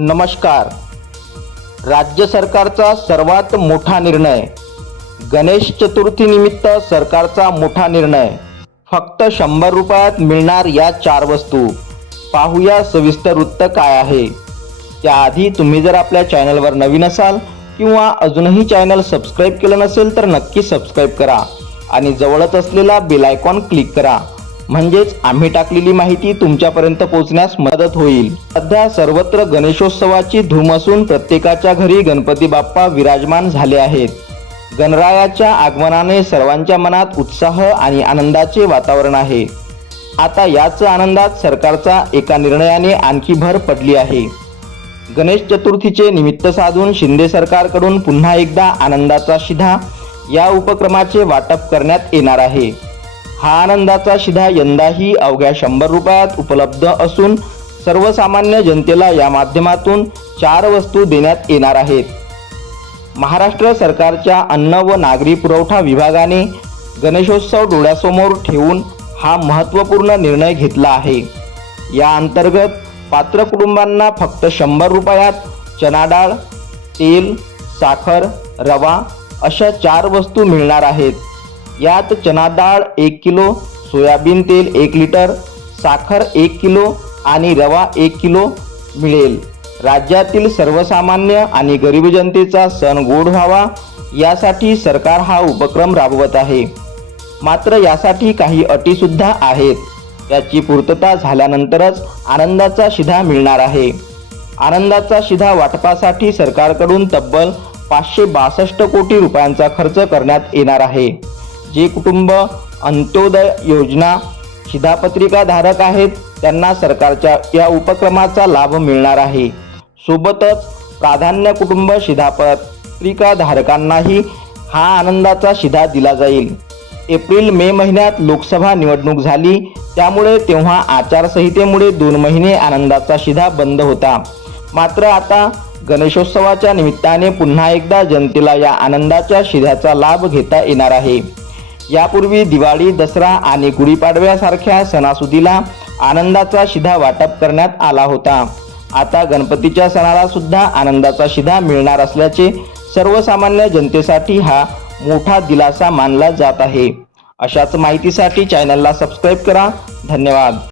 नमस्कार. राज्य सरकारचा सर्वात मोठा निर्णय. गणेश चतुर्थीनिमित्त सरकारचा मोठा निर्णय. फक्त शंभर रुपयात मिळणार या चार वस्तू. पाहूया सविस्तर वृत्त काय आहे. त्याआधी तुम्ही जर आपल्या चॅनलवर नवीन असाल किंवा अजूनही चॅनल सबस्क्राईब केलं नसेल तर नक्की सबस्क्राईब करा आणि जवळच असलेला बेल आयकॉन क्लिक करा. म्हणजेच आम्ही टाकलेली माहिती तुमच्यापर्यंत पोहोचण्यास मदत होईल. सध्या सर्वत्र गणेशोत्सवाची धूम असून प्रत्येकाच्या घरी गणपती बाप्पा विराजमान झाले आहेत. गणरायाच्या आगमनाने सर्वांच्या मनात उत्साह आणि आनंदाचे वातावरण आहे. आता याच आनंदात सरकारचा एका निर्णयाने आणखी भर पडली आहे. गणेश चतुर्थीचे निमित्त साधून शिंदे सरकारकडून पुन्हा एकदा आनंदाचा शिधा या उपक्रमाचे वाटप करण्यात येणार आहे. हा आनंदाचा शिधा यंदाही अवघ्या शंभर रुपयात उपलब्ध असून सर्वसामान्य जनतेला या माध्यमातून चार वस्तू देण्यात येणार आहेत. महाराष्ट्र सरकारच्या अन्न व नागरी पुरवठा विभागाने गणेशोत्सव डोळ्यासमोर ठेवून हा महत्त्वपूर्ण निर्णय घेतला आहे. या अंतर्गत पात्र कुटुंबांना फक्त शंभर रुपयात चना डाळ तेल साखर रवा अशा चार वस्तू मिळणार आहेत. यात चना डाळ एक किलो सोयाबीन तेल एक लिटर साखर एक किलो आणि रवा एक किलो मिळेल. राज्यातील सर्वसामान्य आणि गरीब जनतेचा सण गोड व्हावा यासाठी सरकार हा उपक्रम राबवत आहे. मात्र यासाठी काही अटीसुद्धा आहेत. याची पूर्तता झाल्यानंतरच आनंदाचा शिधा मिळणार आहे. आनंदाचा शिधा वाटपासाठी सरकारकडून तब्बल पाचशे बासष्ट कोटी रुपयांचा खर्च करण्यात येणार आहे. जे कुटुंब अंत्योदय योजना शिधापत्रिका धारक आहेत त्यांना सरकारच्या या उपक्रमाचा लाभ मिळणार आहे. सोबतच प्राधान्य कुटुंब शिधापत्रिका धारकांनाही हा आनंदाचा शिधा दिला जाईल. एप्रिल मे महिन्यात लोकसभा निवडणूक झाली त्यामुळे तेव्हा आचारसंहितेमुळे दोन महिने आनंदाचा शिधा बंद होता. मात्र आता गणेशोत्सवाच्या निमित्ताने पुन्हा एकदा जनतेला या आनंदाच्या शिध्याचा लाभ घेता येणार आहे. यापूर्वी दिवाळी दसरा आणि गुढीपाडव्यासारख्या सणासुदीला आनंदाचा शिधा वाटप करण्यात आला होता. आता गणपतीच्या सणाला सुद्धा आनंदाचा शिधा मिळणार असल्याचे सर्वसामान्य जनतेसाठी हा मोठा दिलासा मानला जात आहे. अशाच माहितीसाठी चॅनलला सबस्क्राईब करा. धन्यवाद.